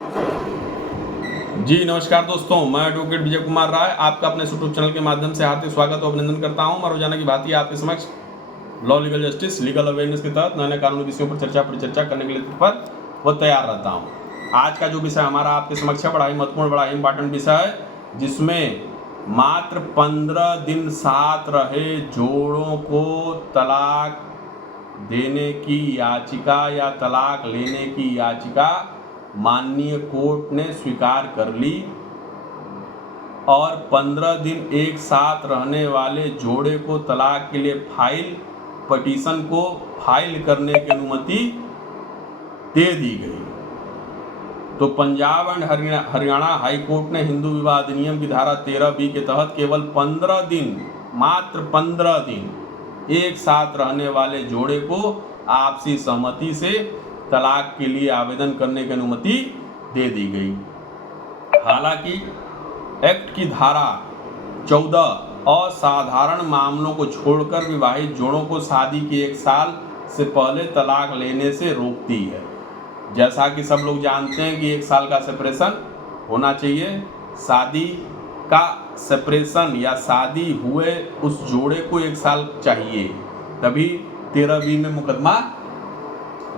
जी नमस्कार दोस्तों, मैं एडवोकेट विजय कुमार राय आपका अपने यूट्यूब चैनल के माध्यम से हार्दिक स्वागत और अभिनंदन करता हूं। मैं रोजाना की भांति आपके समक्ष law legal justice legal awareness के तहत नए नए कानूनी विषयों पर परिचर्चा करने के लिए तत्पर व तैयार रहता हूं। आज का जो विषय हमारा आपके समक्ष है बड़ा ही महत्वपूर्ण, बड़ा ही इंपॉर्टेंट विषय है, जिसमें मात्र 15 दिन साथ रहे जोड़ों को तलाक देने की याचिका या तलाक लेने की याचिका माननीय कोर्ट ने स्वीकार कर ली और 15 दिन एक साथ रहने वाले जोड़े को तलाक के लिए पिटीशन को फाइल करने की अनुमति दे दी गई। तो Punjab and Haryana high court ने हिंदू विवाह अधिनियम की धारा 13B के तहत केवल 15 दिन, मात्र 15 दिन एक साथ रहने वाले जोड़े को आपसी सहमति से तलाक के लिए आवेदन करने की अनुमति दे दी गई। हालांकि एक्ट की धारा 14 असाधारण मामलों को छोड़कर विवाहित जोड़ों को शादी के 1 साल से पहले तलाक लेने से रोकती है। जैसा कि सब लोग जानते हैं कि 1 साल का सेपरेशन होना चाहिए। शादी का सेपरेशन या शादी हुए उस जोड़े को 1 साल चाहिए, तभी 13B में मुकदमा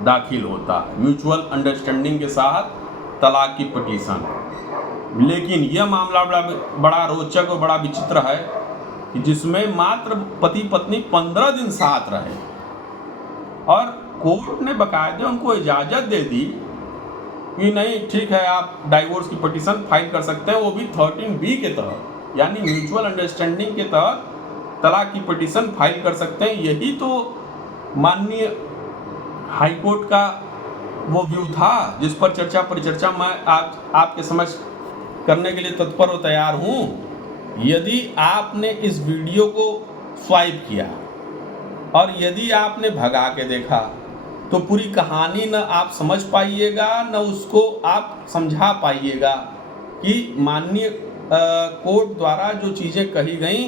दाखिल होता है, म्यूचुअल अंडरस्टैंडिंग के साथ तलाक की पिटीशन। लेकिन यह मामला बड़ा रोचक और बड़ा विचित्र है कि जिसमें मात्र पति पत्नी 15 दिन साथ रहे और कोर्ट ने बाकायदे उनको इजाज़त दे दी कि नहीं ठीक है, आप डाइवोर्स की पिटीशन फाइल कर सकते हैं, वो भी 13B के तहत, यानी म्यूचुअल अंडरस्टैंडिंग के तहत तलाक की पिटीशन फाइल कर सकते हैं। यही तो माननीय हाई कोर्ट का वो व्यू था जिस पर चर्चा परिचर्चा मैं आपके समक्ष करने के लिए तत्पर और तैयार हूँ। यदि आपने इस वीडियो को स्वाइप किया और यदि आपने भगा के देखा तो पूरी कहानी न आप समझ पाइएगा न उसको आप समझा पाइएगा कि माननीय कोर्ट द्वारा जो चीज़ें कही गई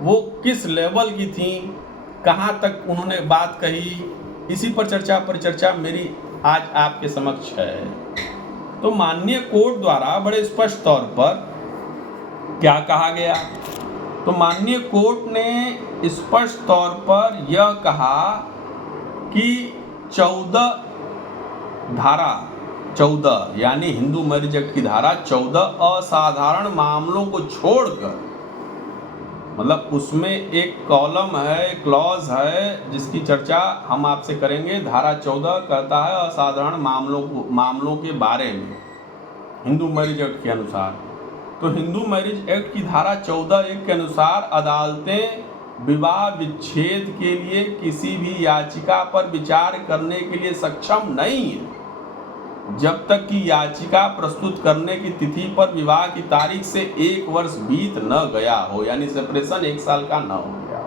वो किस लेवल की थी, कहाँ तक उन्होंने बात कही। इसी पर चर्चा परिचर्चा मेरी आज आपके समक्ष है। तो माननीय कोर्ट द्वारा बड़े स्पष्ट तौर पर क्या कहा गया, तो माननीय कोर्ट ने स्पष्ट तौर पर यह कहा कि 14 यानी हिंदू मैरिज एक्ट की धारा 14 असाधारण मामलों को छोड़कर, मतलब उसमें एक कॉलम है, क्लॉज है जिसकी चर्चा हम आपसे करेंगे। धारा 14 कहता है असाधारण मामलों के बारे में हिंदू मैरिज एक्ट के अनुसार। तो हिंदू मैरिज एक्ट की धारा 14(1) के अनुसार अदालतें विवाह विच्छेद के लिए किसी भी याचिका पर विचार करने के लिए सक्षम नहीं है जब तक कि याचिका प्रस्तुत करने की तिथि पर विवाह की तारीख से 1 वर्ष बीत न गया हो, यानी सेपरेशन 1 साल का न हो गया।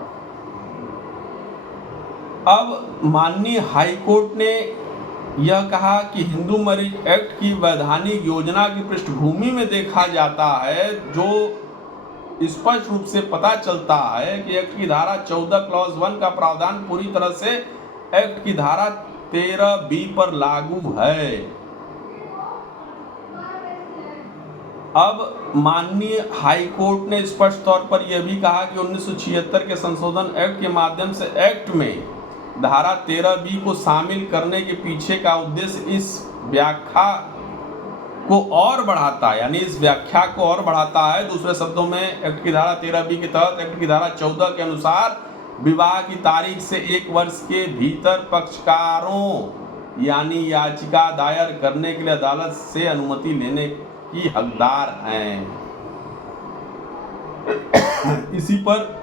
अब माननीय हाई कोर्ट ने यह कहा कि हिंदू मैरिज एक्ट की वैधानिक योजना की पृष्ठभूमि में देखा जाता है, जो स्पष्ट रूप से पता चलता है कि एक्ट की धारा 14 क्लॉज 1 का प्रावधान पूरी तरह से एक्ट की धारा 13B पर लागू है। अब माननीय हाई कोर्ट ने स्पष्ट तौर पर यह भी कहा कि 1976 के संशोधन एक्ट के माध्यम से एक्ट में धारा 13B को शामिल करने के पीछे का उद्देश्य इस व्याख्या को और बढ़ाता है, यानी इस व्याख्या को और बढ़ाता है। दूसरे शब्दों में एक्ट की धारा 13B के तहत एक्ट की धारा 14 के अनुसार विवाह की तारीख से 1 वर्ष के भीतर पक्षकारों यानी याचिका दायर करने के लिए अदालत से अनुमति लेने की हकदार हैं। इसी पर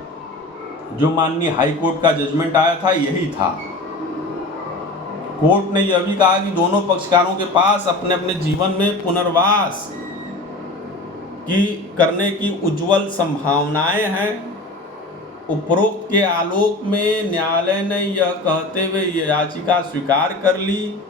जो माननीय हाई कोर्ट का जजमेंट आया था यही था। कोर्ट ने यह भी कहा कि दोनों पक्षकारों के पास अपने अपने जीवन में पुनर्वास करने की उज्जवल संभावनाएं हैं। उपरोक्त के आलोक में न्यायालय ने यह कहते हुए याचिका स्वीकार कर ली।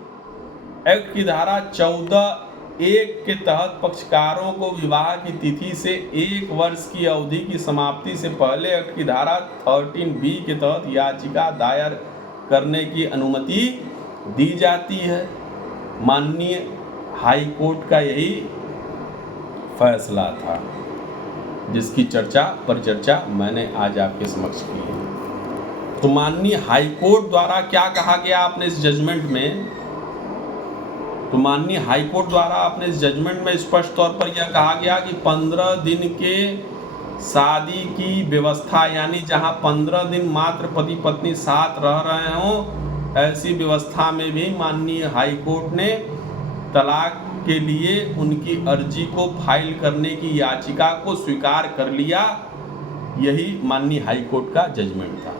एक्ट की धारा 14(1) के तहत पक्षकारों को विवाह की तिथि से 1 वर्ष की अवधि की समाप्ति से पहले एक्ट की धारा 13B के तहत याचिका दायर करने की अनुमति दी जाती है। माननीय हाई कोर्ट का यही फैसला था जिसकी परिचर्चा मैंने आज आपके समक्ष की है। तो माननीय हाई कोर्ट द्वारा क्या कहा गया आपने इस जजमेंट में, तो माननीय हाई कोर्ट द्वारा आपने इस जजमेंट में स्पष्ट तौर पर यह कहा गया कि 15 दिन के शादी की व्यवस्था, यानी जहां 15 दिन मात्र पति पत्नी साथ रह रहे हों, ऐसी व्यवस्था में भी माननीय हाई कोर्ट ने तलाक के लिए उनकी अर्जी को फाइल करने की याचिका को स्वीकार कर लिया। यही माननीय हाई कोर्ट का जजमेंट था।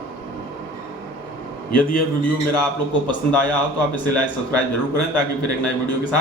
यदि यह वीडियो मेरा आप लोग को पसंद आया हो तो आप इसे लाइक सब्सक्राइब जरूर करें, ताकि फिर एक नए वीडियो के साथ